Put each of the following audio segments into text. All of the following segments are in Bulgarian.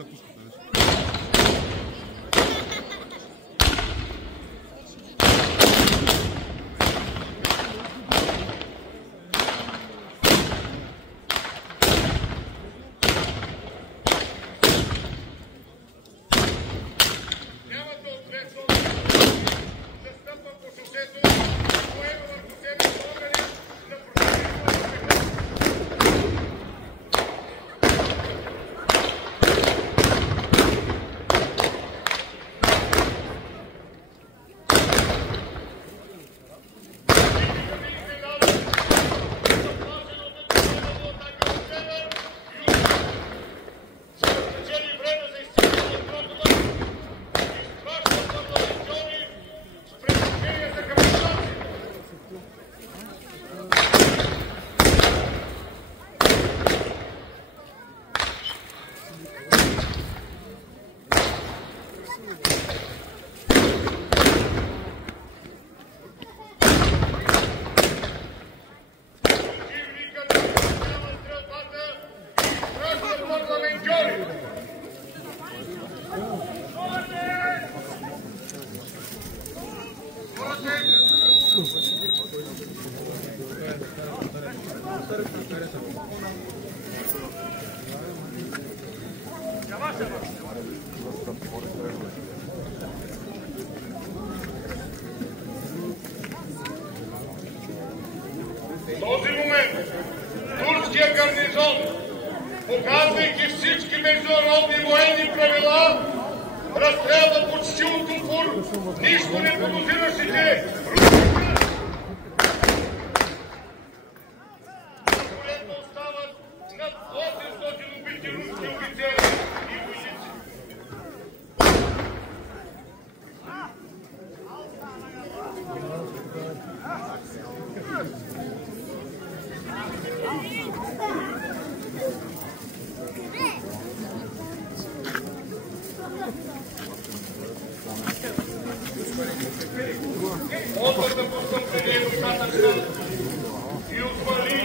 В този момент турския гарнизон, показвайки всички международни военни правила, разстрелва почти от упор нищо не подозиращите руски. Поредно остават над 800 убити руски офицери и войници. Опърта постъпка е достатъчна и отвали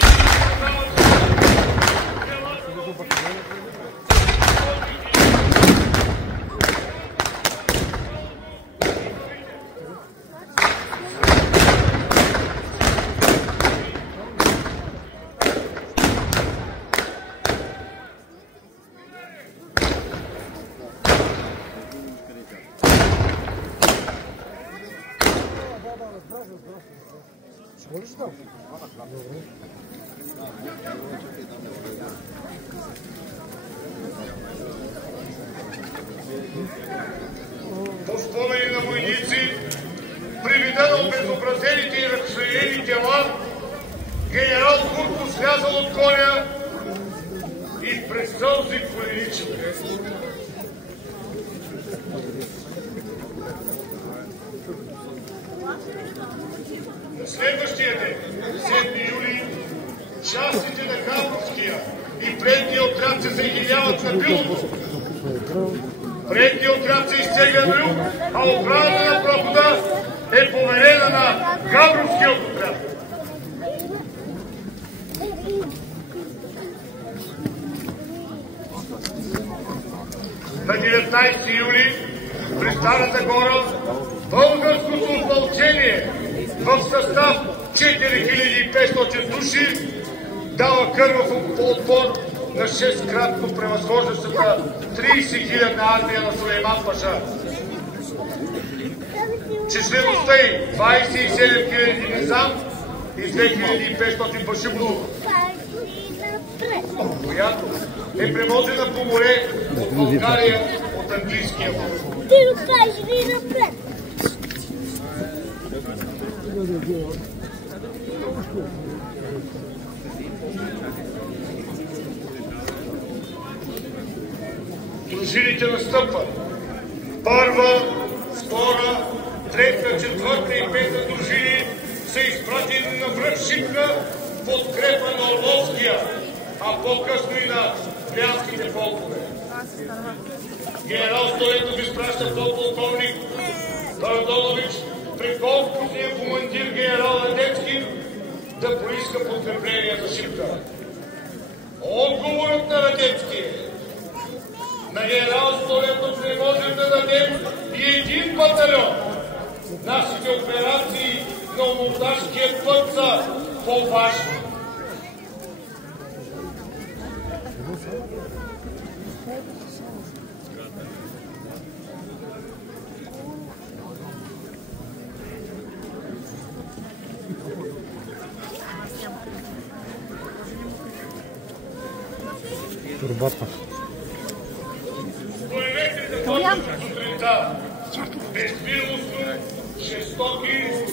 Можеш там? По спомени на войници, при вида на обезобразените и разширени тела, генерал Курко слязал от коня и през сълзи коленичил. На следващия ден, 7 юли, частите на Габровския и предния отряд се съединяват на Билото. Предния отряд се изтегля на юг, а охраната на прохода е поверена на Габровския отряд. На 19 юли при Старата гора българското опълчение в състав 4500 души дава кървав отпор на 6-кратно превъзхождащата 30-хилядна армия на Сулейман Паша. Числеността й 27 000 низам и 2500 башиболов, която е превозена по море от България от английския флот. Ти го кажеш ви напред. Дружините настъпват. Първа, втора, трета, четвърта и пета дружини са изпратени на връх Шипка в подкрепа на Орловския, а по-късно и на Брянските полкове. Генерал Столетов изпраща подполковник Радонович при корпусния командир генерал Радецки да поиска подкрепление за Шипка. Отговорът на Радецки е: На генерал-столетов не можем да дадем и един батальон. Нашите операции на Омурташкия път са по-важни. Турбата. Поемете да почвате сутринта. Безмилостно, жестоки.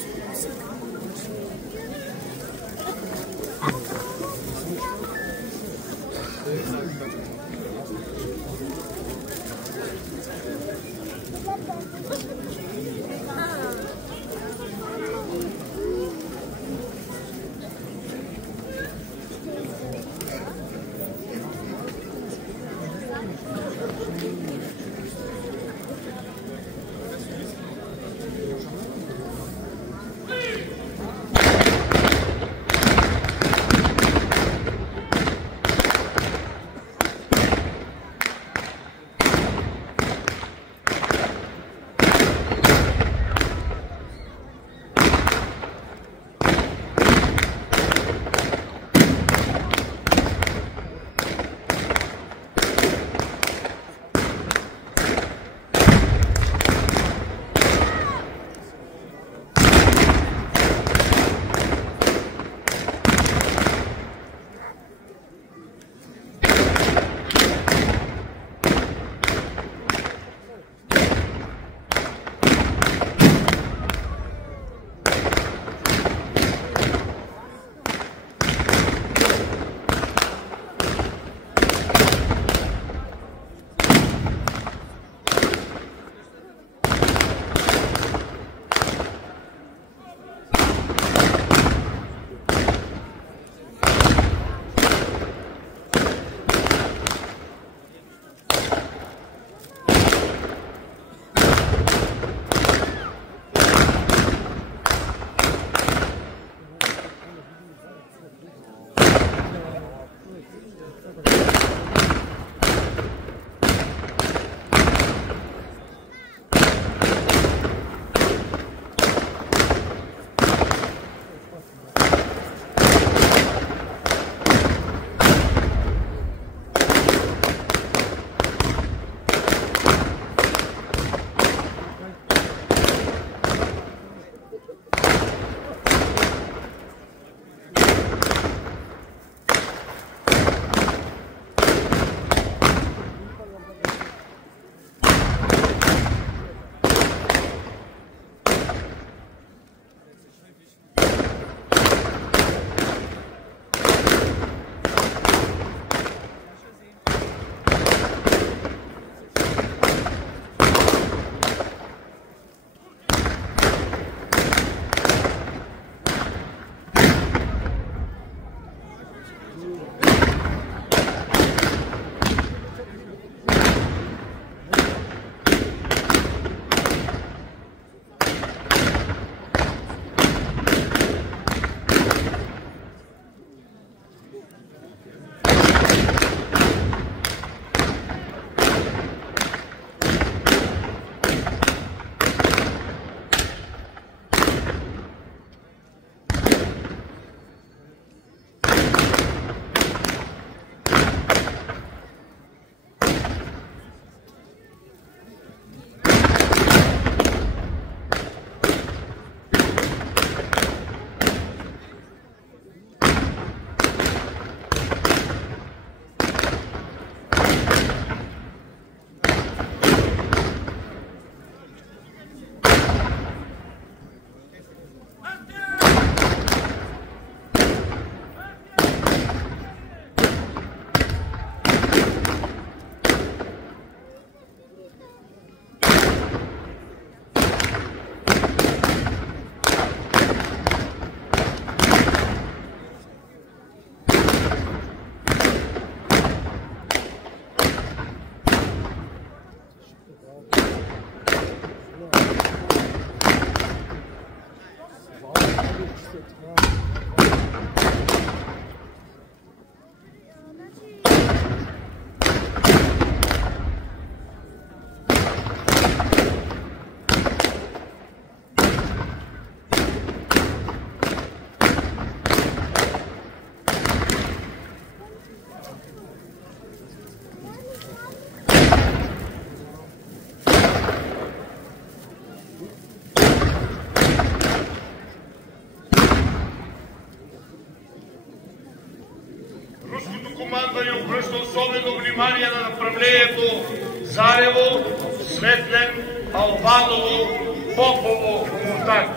да ни обръща особено внимание на направлението Зарево, Светлен, Албаново, Попово, Омуртаг.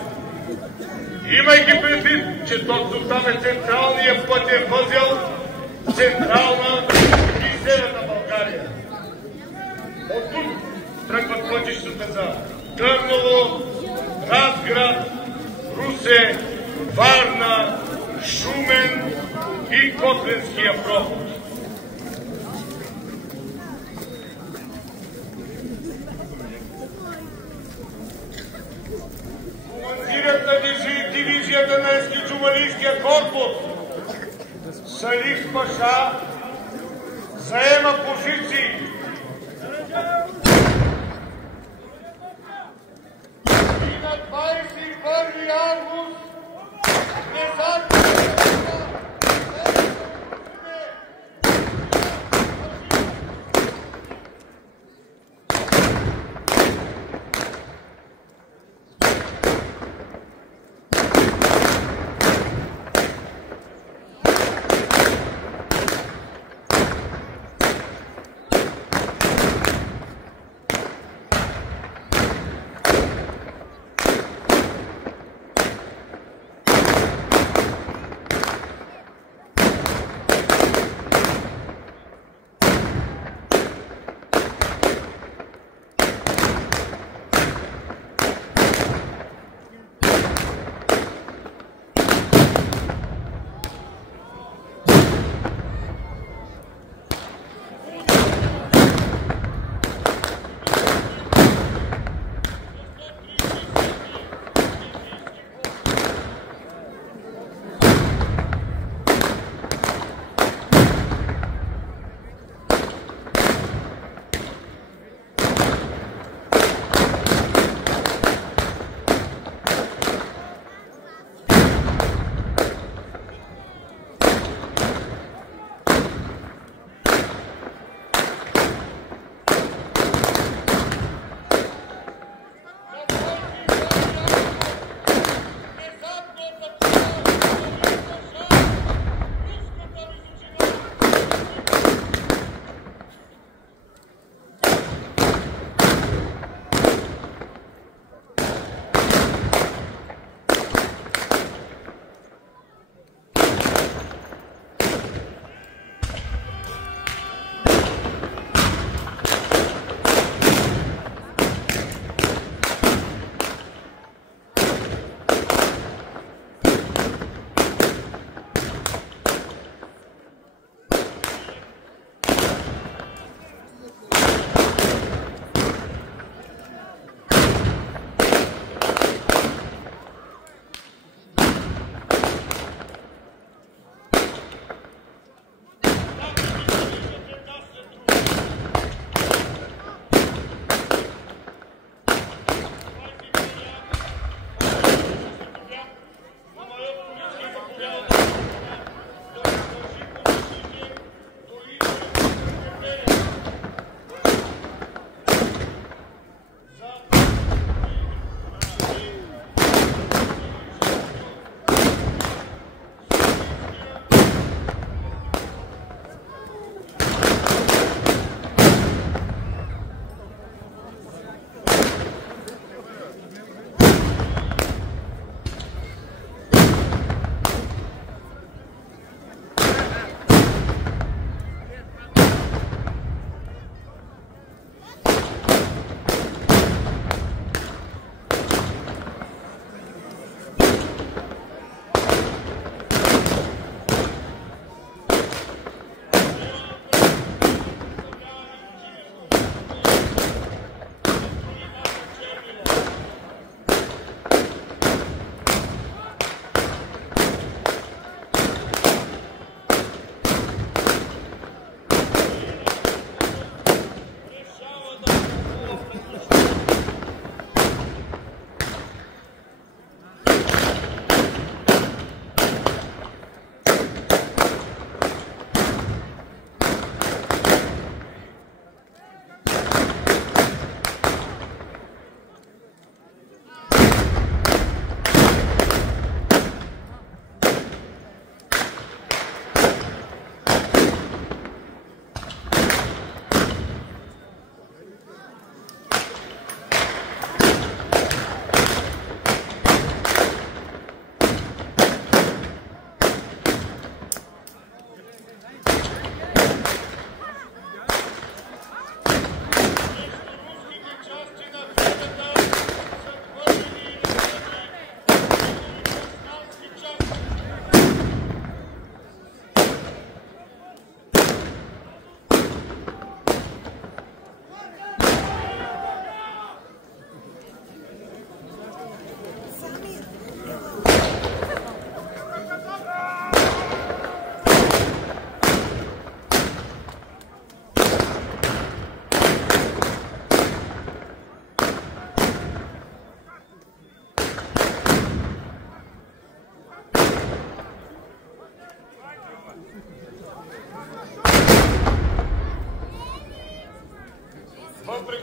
Имайки предвид, че точно там е централният пътен възел, Централна и Северна България. От тук тръгват пътищата за Търново, Разград, Русе, Варна, Шумен и Котлинския проход. Командирът на дивизията на Ескиджумалийския корпус Салих Паша заема позиции и на 21 август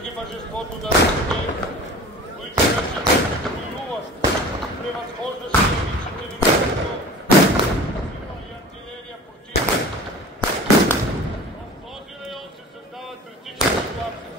ги мъжеството на русите, които вече воюват, превъзхождащи личните ни сила и артилерия против. В този район се създава критична ситуация.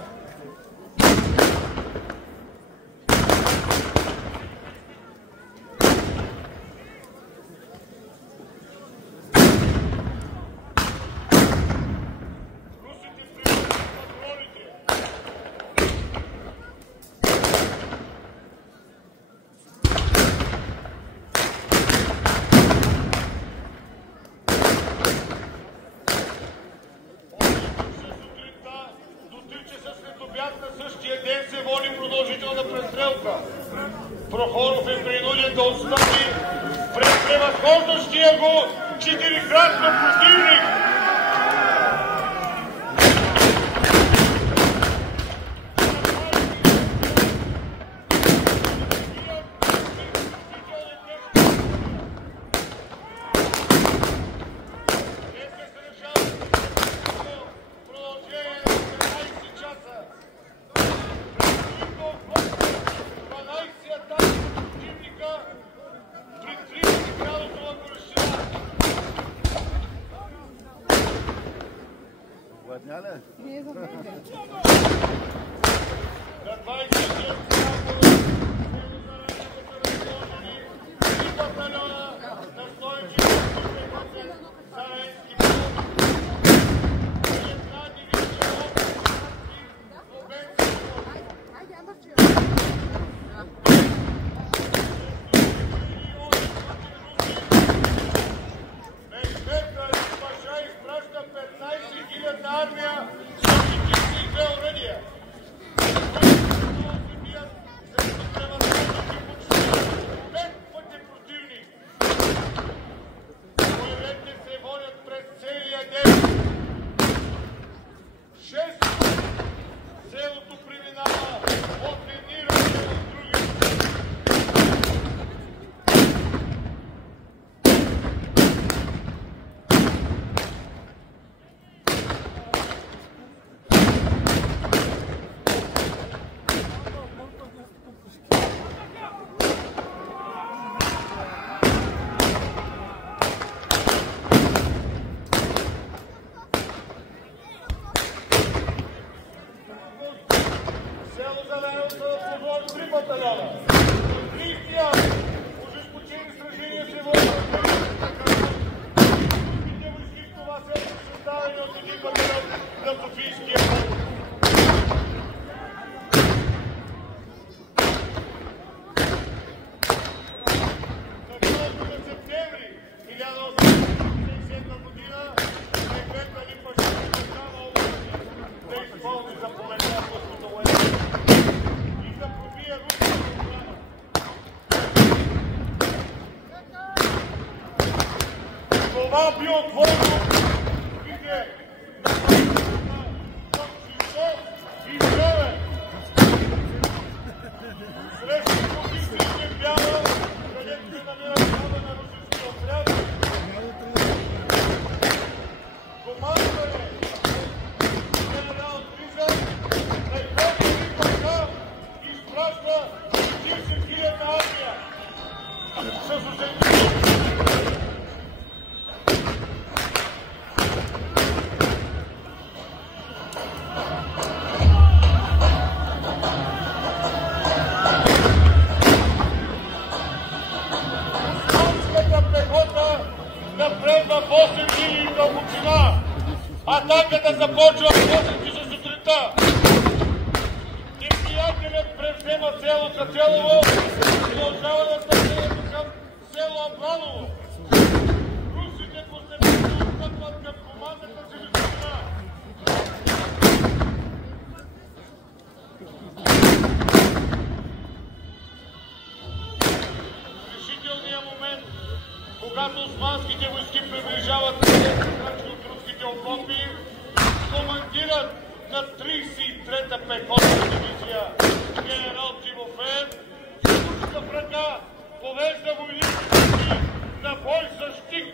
Прохоров е принуден да отстъпи пред превъзхождащия го четирикратно противник. Не забравяйте. Това би отворено видите и време. Срещу позициите бяга, където се намира щаба на русинския отряд. Командата е генерал Криза, най-после Рипака изпраща 40,000 армия с 80. Напредва 8 мили дълбочина. Атаката започва в 8 часа сутринта. Неприятелят превзема село Кацелово и продължава да стъпва към село Абланово. Русите постепенно отстъпват към командата Железовина. Решителният момент, когато османските войски приближават крачки от руските окопи, командирът на 33-та пехотна дивизия генерал Тимофеев с пушка в ръка повежда войниците си на бой за Щик.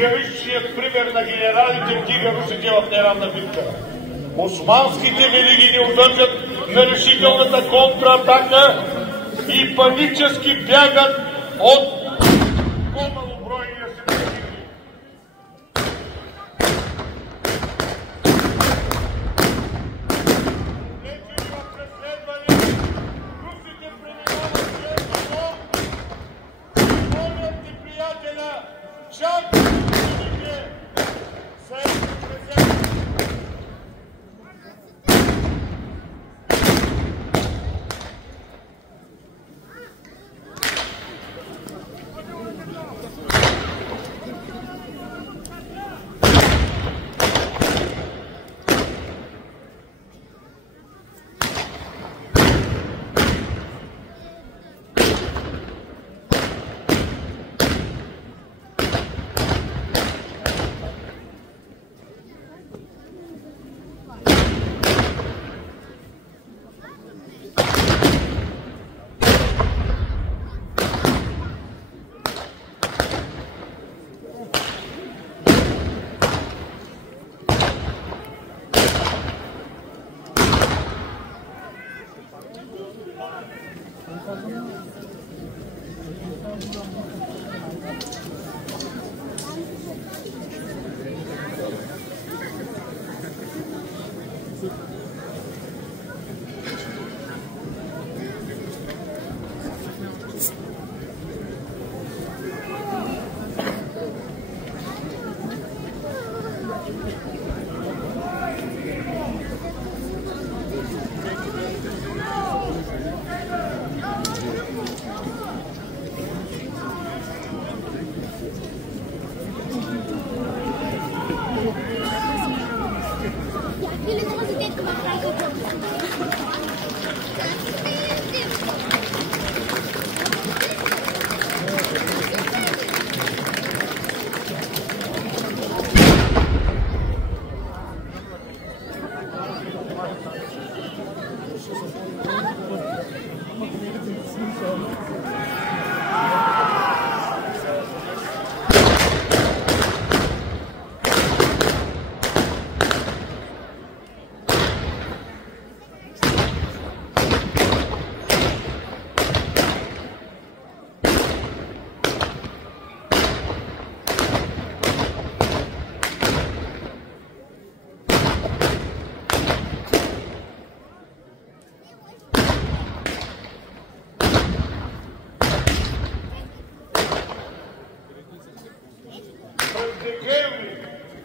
героичният пример на генералите вдига русите в неравна битка. Османските вериги не удържат на решителната контратака и панически бягат от по-малобройния си противник. Влечени в преследване, русите преминават Черно и молят неприятеля чак русите се преземат.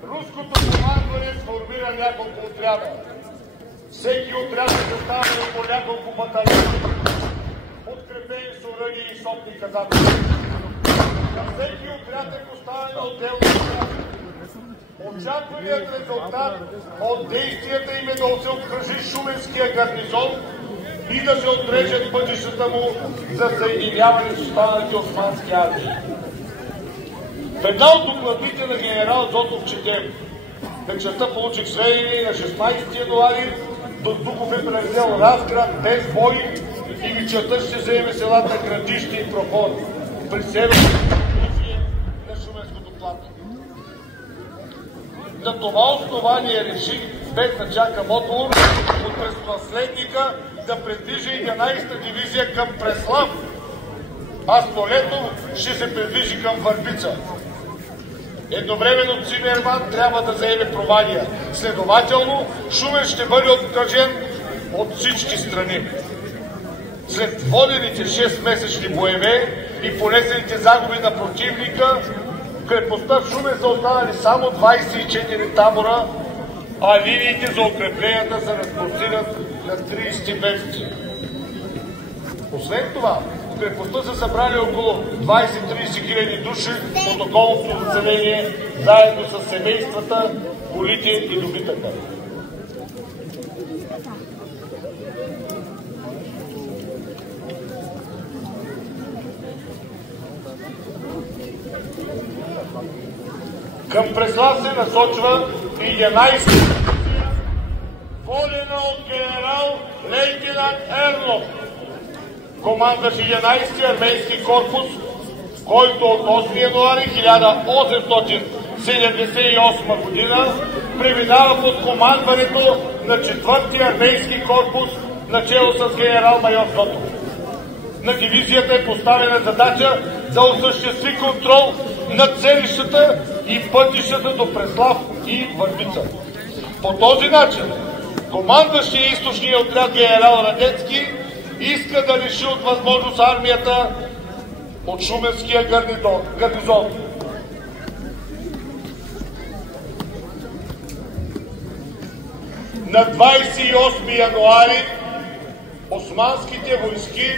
Руското командване сформира няколко отряда. Всеки отряд е поставен по няколко батальона, подкрепени с оръдие и сопни казатели. На всеки отряд е поставен отделно отряд. Очакваният резултат от действията им е да се обкръжи Шуменския гарнизон и да се отрежат пътищата му за съединяване с останалите османски армии. В една от докладите на генерал Зотов четем: вечерта получих сведения и на 16 януари Доздуков е превзел Разград без бой и вечерта ще вземе селата Градище и Прохор при северното позиция на Шуменското плато. На това основание реших, без да чакам отговор от престолонаследника, да придвижа 11-та дивизия към Преслав, а Столетов ще се придвижи към Върбица. Едновременно Цимерман трябва да заеме Провадия. Следователно, Шумен ще бъде обкръжен от всички страни. След водените 6-месечни боеве и понесените загуби на противника, в крепостта в Шумен са останали само 24 табора, а линиите за укрепленията се разпростират на 30 месеци. Освен това, в крепостта са събрали около 20-30 хиляди души от околното население, заедно с семействата, колите и добитъка. Към Преслав се насочва 11-та дивизия, водена от генерал лейтенант Ерлов, командващ 11-ти армейски корпус, който от 8 януари 1978 година преминава под командването на 4-ти армейски корпус, начело с генерал-майор Зотов. На дивизията е поставена задача да осъществи контрол над селищата и пътищата до Преслав и Върбица. По този начин командващия източния отряд генерал Радецки иска да лиши от възможност армията от Шуменския гарнизон. На 28 януари османските войски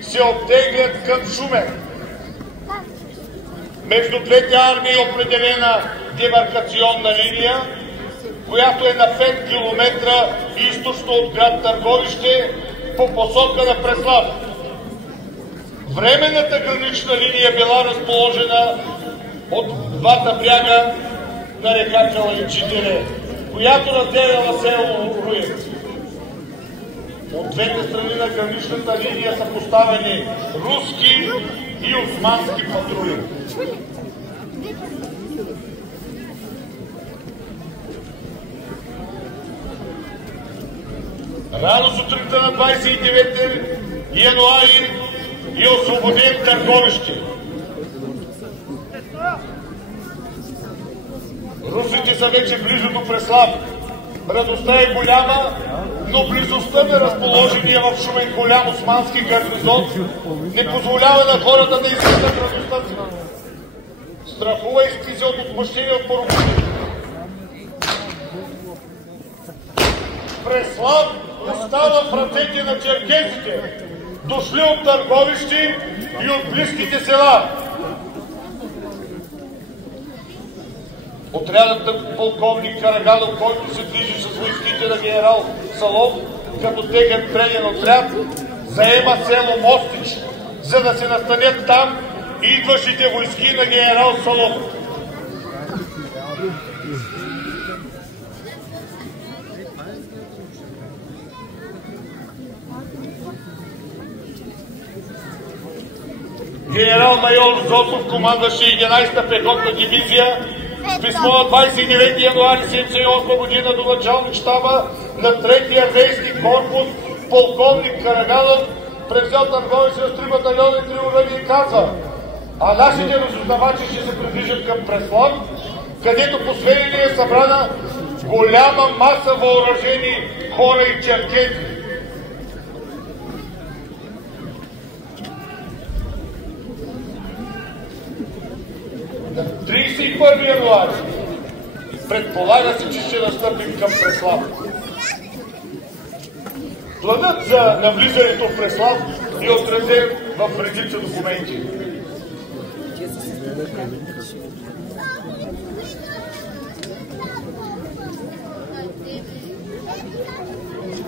се оттеглят към Шумен. Между двете армии е определена демаркационна линия, която е на 5 км източно от град Търговище по посока на Преслав. Временната гранична линия била разположена от двата бряга на река Калайчидире, която разделяла село Руец. От двете страни на граничната линия са поставени руски и османски патрули. Рано сутринта на 29 януари е освободен Търговище. Русите са вече близо до Преслав. Радостта е голяма, но близостта на разположения в Шумен голям османски гарнизон не позволява на хората да изразят радостта си. Страхува и стизе от отмъщение от порубите. Преслав остава в ръцете на черкесите, дошли от Търговище и от близките села. Отрядът на полковник Караганов, който се движи с войските на генерал Салов, като техен преден отряд, заема село Мостич, за да се настанят там идващите войски на генерал Салов. Генерал-майор Зотов командваше 11-та пехотна дивизия с писмо на 29 януари 1978 година до началник щаба на 3-ти армейски корпус полковник Караганов превзел Търговище с 3 батальона и 3 оръдия и казва: а нашите разузнавачи ще се придвижат към Преслав, където по сведение е събрана голяма маса въоръжени хора и черкези. На 31 януари предполага се, че ще настъпим към Преслав. Планът за навлизането в Преслав е отразен в редица документи.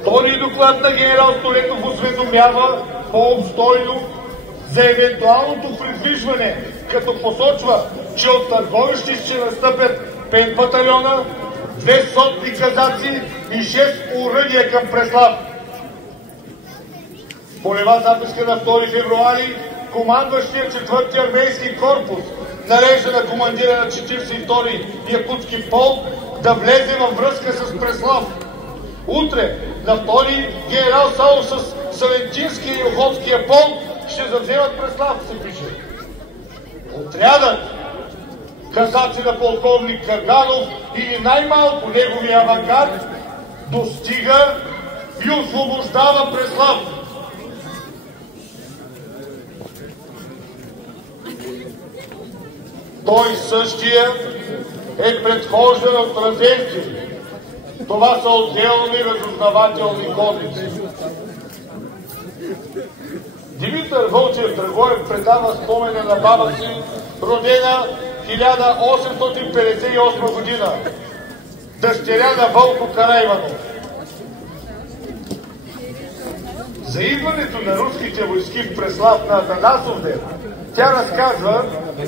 Вторият доклад на генерал Столетов осведомява по-обстойно за евентуалното придвижване, като посочва, че от Търговище ще настъпят 5 батальона, 2 сотни казаци и 6 оръдия към Преслав. Полева записка на 2 февруари командващия 4-ти армейски корпус нарежда на командира на 42-и Якутски полк да влезе във връзка с Преслав. Утре, на 2 генерал Салов с Салентинския и Охотския полк ще завземат Преслав, се пише. Отрядът казаци на полковник Карганов или най-малко неговия авангард достига и освобождава Преслав. Той същия е предхождан от Разенци. Това са отделни разузнавателни ходици. Димитър Вълчев Драгоев предава спомена на баба си, родена 1858 година, дъщеря на Вълко Карайванов. За идването на руските войски в Преслав на Атанасов ден, тя разказва,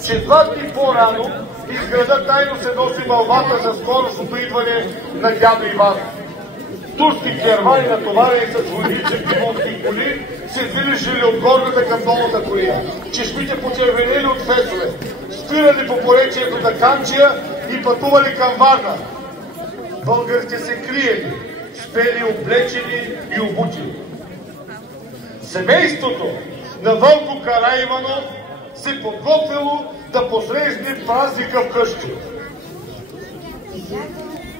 че 2 дни по-рано из града тайно се носи мълвата за скорошното идване на дядо Иван. Турски кервани, натоварени с войниче пивонски коли, се движили от горната към долната колия. Чешмите почервенели от фесове, спирали по поречието на Канчия и пътували към Варна. Българите се криели, спели облечени и обучени. Семейството на Вълко Караиванов се подготвило да посрещне празника вкъщи.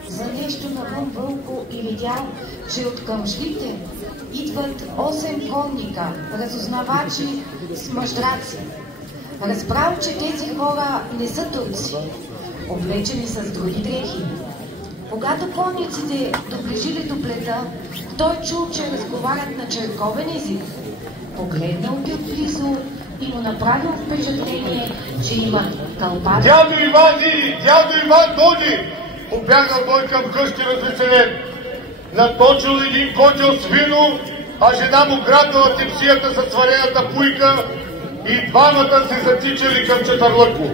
За нещо навън Вълко и видял, че от къмшлите идват 8 конника, разузнавачи с мъждраци. Разбрал, че тези хора не са турци, облечени с други дрехи. Когато конниците доближили до плета, той чул, че разговарят на черковен език. Погледнал ги отблизо и му направил впечатление, че имат кълпак. Дядо Иван иди! Дядо Иван доди! Побягал той към къщи развеселен. Наточил един котел с вино, а жена му грабнала тепсията със сварената пуйка и двамата се затичали към Четърлъко.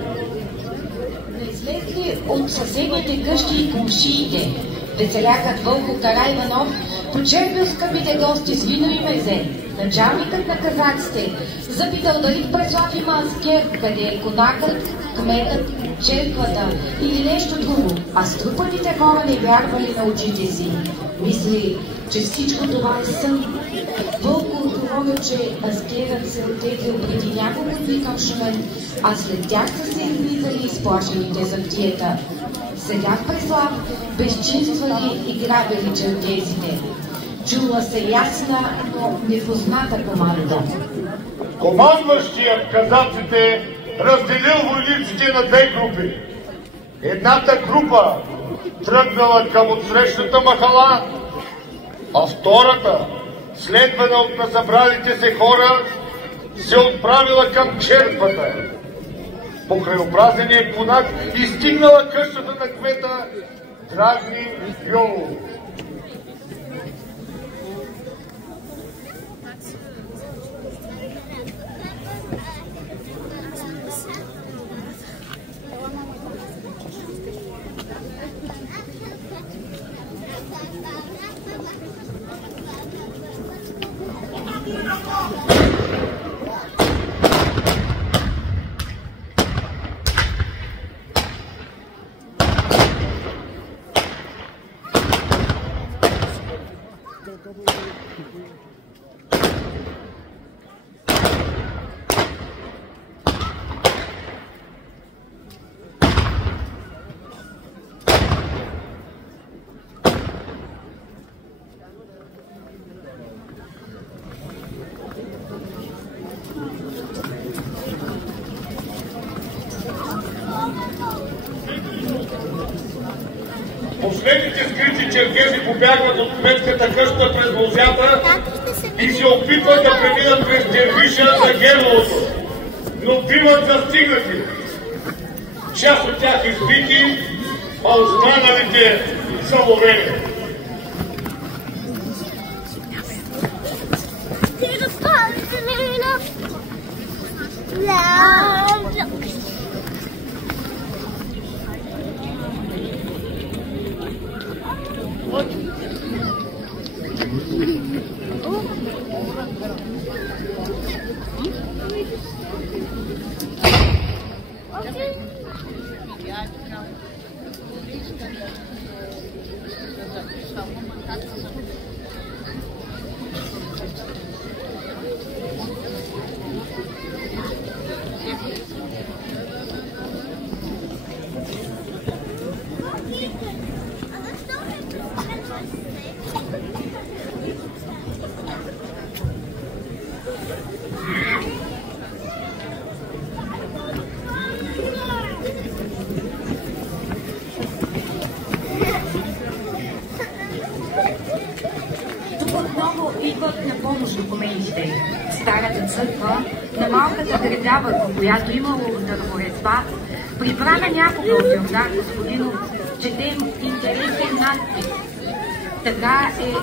Излезли от съседните къщи и комшиите. Веселякът Вълко Караиванов почерпил скъпите гости с вино и мезе. Началникът на казаците запитал дали в Преслав има аскер, къде е конакът, кметът, черквата или нещо друго, а струпаните хора не вярвали на очите си. Мисли, че всичко това е сън. Вълко отговорил, че аскерът се оттеглил преди няколко дни към Шумен, а след тях са се излизали изплашените за птиета. Сега в Преслав безчинствали и грабили чертезите. Чула се ясна, но непозната команда. Командващият казаците разделил войниците на две групи. Едната група тръгнала към отсрещната махала, а втората, следвана от насъбралите се хора, се отправила към черквата. По крайобразения конак и стигнала къщата на кмета Драгни Йолов. Последните скрити черкези побягват от кметската къща през лозята и се опитват да преминат през Дервиша за Герловото, но биват застигнати. Част от тях избити, а останалите са ловени. Идват на помощ документите. Старата църква, на малката града, върху която имало дърворезба, прибрана някога от Йордан Господинов, четем интересен надпис. Така е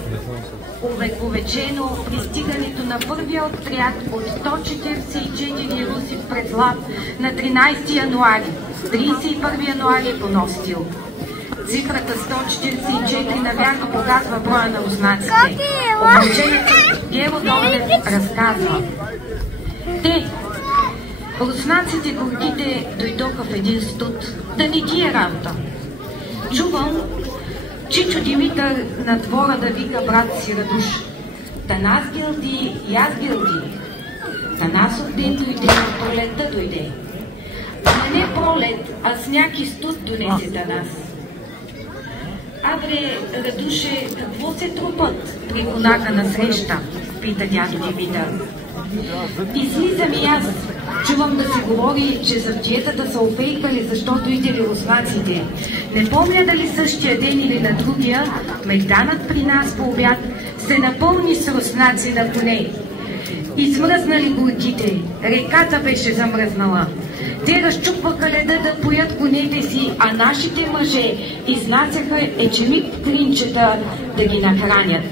увековечено пристигането на първия отряд от 144 руси в Преслав на 13 януари. 31 януари е поносител. Цифрата 144 навярно показва броя на руснаците. Обучението Геро Долнев разказва. Те, руснаците горките дойдоха в един студ. Да не ги е работа. Чувам Чичо Димитър на двора да вика брат си Радуш. Танас гилди и аз гилди. Танасов ден дойде, пролетта дойде. Ама не пролет, а сняг и студ донесе Танас. Абре, Радуше, какво се трупат при конака на среща? Пита дядо Димитър. Излизам и аз. Чувам да се говори, че завчетата са офейкали, защото идели руснаците. Не помня дали същия ден или на другия, мейданът при нас по обяд се напълни с руснаци на коне. Измръзнали горките, реката беше замръзнала. Те разчупваха леда да поят конете си, а нашите мъже изнасяха ечемик клинчета да ги нахранят.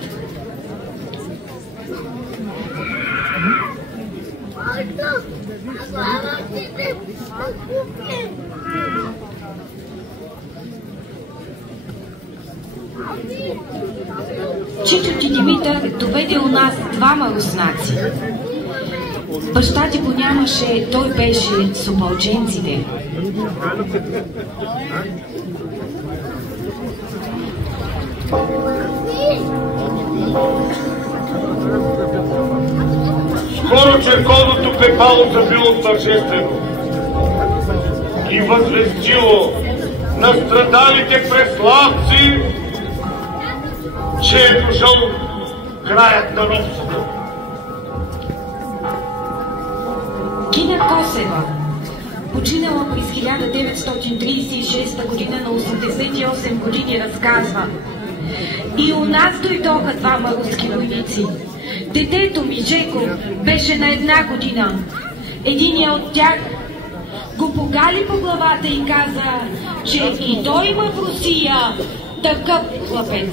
Чичо ти Димитър доведе у нас двама руснаци. Баща ти го нямаше, той беше с опълченците. Скоро черковното пепало забило тържествено и възвестило на страдалите преславци, че е дошъл краят на робството. Гиня Косева, починала през 1936 година на 88 години, разказва: и у нас дойдоха двама руски войници. Детето ми, Жеко, беше на 1 година. Единият от тях го погали по главата и каза, че и той има в Русия такъв хлапец.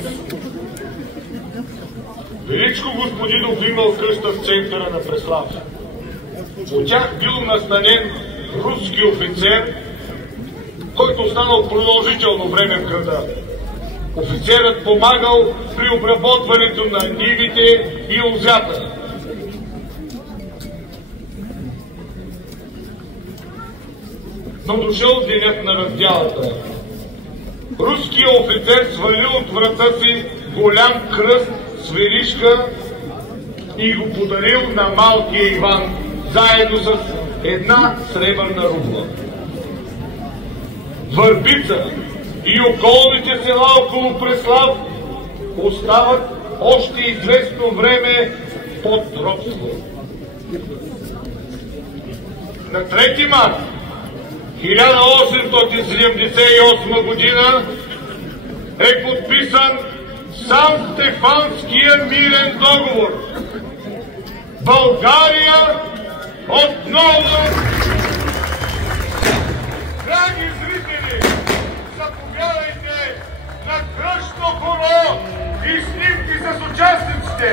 Величко господинов имал къща в центъра на Преслав. От тях бил настанен руски офицер, който останал продължително време в града. Офицерът помагал при обработването на нивите и лозята. Но дошъл денят на раздялата. Руският офицер свалил от врата си голям кръст с веришка и го подарил на малкия Иван, заедно с една сребърна рубла. Върбица и околните села около Преслав остават още известно време под робство. На 3 март 1878 година е подписан Сан-Стефанския мирен договор. България отново... Драги зрители, заповядайте на кръстно хоро и снимки с участниците!